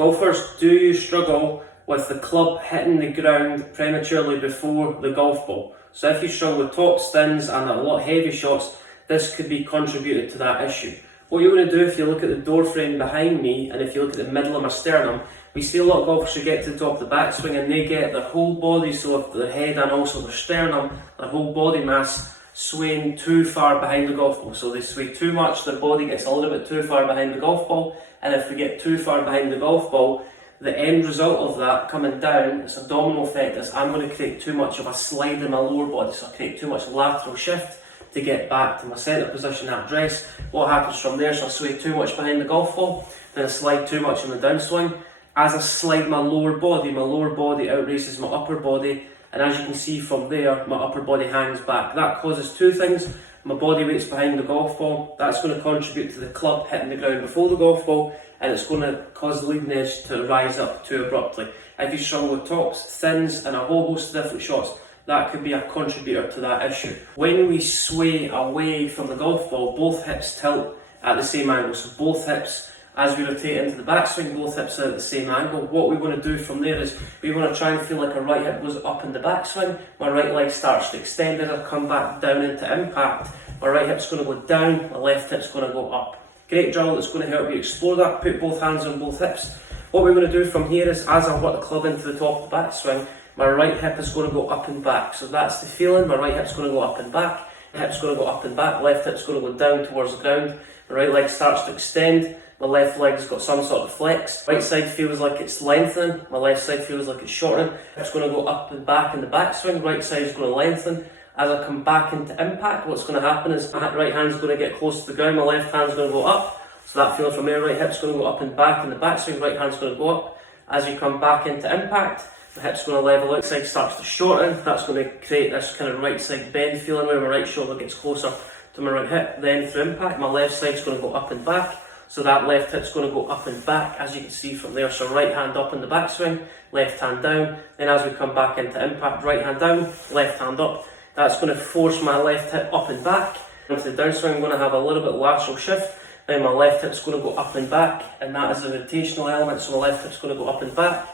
Golfers, do you struggle with the club hitting the ground prematurely before the golf ball? So if you struggle with top spins and a lot of heavy shots, this could be contributed to that issue. What you're going to do, if you look at the door frame behind me and if you look at the middle of my sternum, we see a lot of golfers who get to the top of the backswing and they get their whole body, so their head and also their sternum, their whole body mass swaying too far behind the golf ball. So they sway too much, their body gets a little bit too far behind the golf ball, and if we get too far behind the golf ball, the end result of that coming down, it's a domino effect, is I'm going to create too much of a slide in my lower body, so I create too much lateral shift to get back to my centre position at dress. What happens from there, so I sway too much behind the golf ball, then I slide too much on the downswing. As I slide my lower body outraces my upper body, and as you can see from there, my upper body hangs back. That causes two things. My body weight's behind the golf ball, that's going to contribute to the club hitting the ground before the golf ball, and it's going to cause the leading edge to rise up too abruptly. If you struggle with tops, thins, and a whole host of different shots, that could be a contributor to that issue. When we sway away from the golf ball, both hips tilt at the same angle. So both hips, as we rotate into the backswing, both hips are at the same angle. What we want to do from there is we want to try and feel like our right hip goes up in the backswing, my right leg starts to extend as I come back down into impact. My right hip's going to go down, my left hip's going to go up. Great drill that's going to help you explore that. Put both hands on both hips. What we're going to do from here is, as I work the club into the top of the backswing, my right hip is going to go up and back. So that's the feeling. My right hip's going to go up and back. My hip's going to go up and back. Left hip's going to go down towards the ground. My right leg starts to extend. My left leg's got some sort of flex. Right side feels like it's lengthening. My left side feels like it's shortening. It's going to go up and back in the backswing. Right side is going to lengthen. As I come back into impact, what's going to happen is my right hand's going to get close to the ground. My left hand's going to go up. So that feeling from there, right hip's going to go up and back in the backswing. Right hand's going to go up. As we come back into impact, the hip's going to level out, side starts to shorten. That's going to create this kind of right side bend feeling where my right shoulder gets closer to my right hip. Then through impact, my left side's going to go up and back. So that left hip's going to go up and back, as you can see from there. So right hand up in the backswing, left hand down. Then as we come back into impact, right hand down, left hand up. That's going to force my left hip up and back. Into the downswing, I'm going to have a little bit lateral shift. Then my left hip's going to go up and back, and that is a rotational element, so my left hip's going to go up and back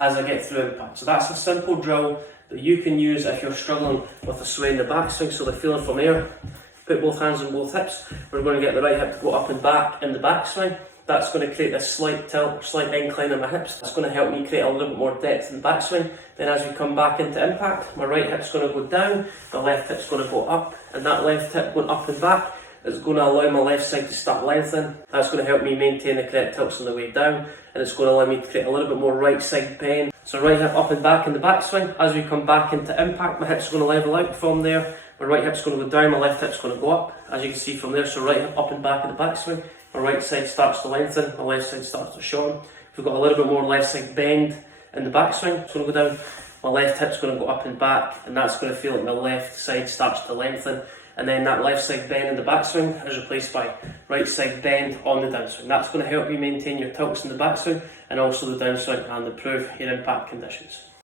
as I get through impact. So that's a simple drill that you can use if you're struggling with a sway in the backswing. So the feeling from here, put both hands on both hips. We're going to get the right hip to go up and back in the backswing. That's going to create this slight tilt, slight incline in my hips. That's going to help me create a little bit more depth in the backswing. Then as we come back into impact, my right hip's going to go down, my left hip's going to go up, and that left hip going up and back is going to allow my left side to start lengthening. That's going to help me maintain the correct tilts on the way down, and it's going to allow me to create a little bit more right side bend. So right hip up and back in the backswing. As we come back into impact, my hip's going to level out from there. My right hip's going to go down, my left hip's going to go up, as you can see from there. So right hip up and back in the backswing. My right side starts to lengthen, my left side starts to shorten. If we've got a little bit more left side bend in the backswing, it's going to go down. My left hip's going to go up and back, and that's going to feel like my left side starts to lengthen. And then that left side bend in the backswing is replaced by right side bend on the downswing. That's going to help you maintain your tilts in the backswing and also the downswing and improve your impact conditions.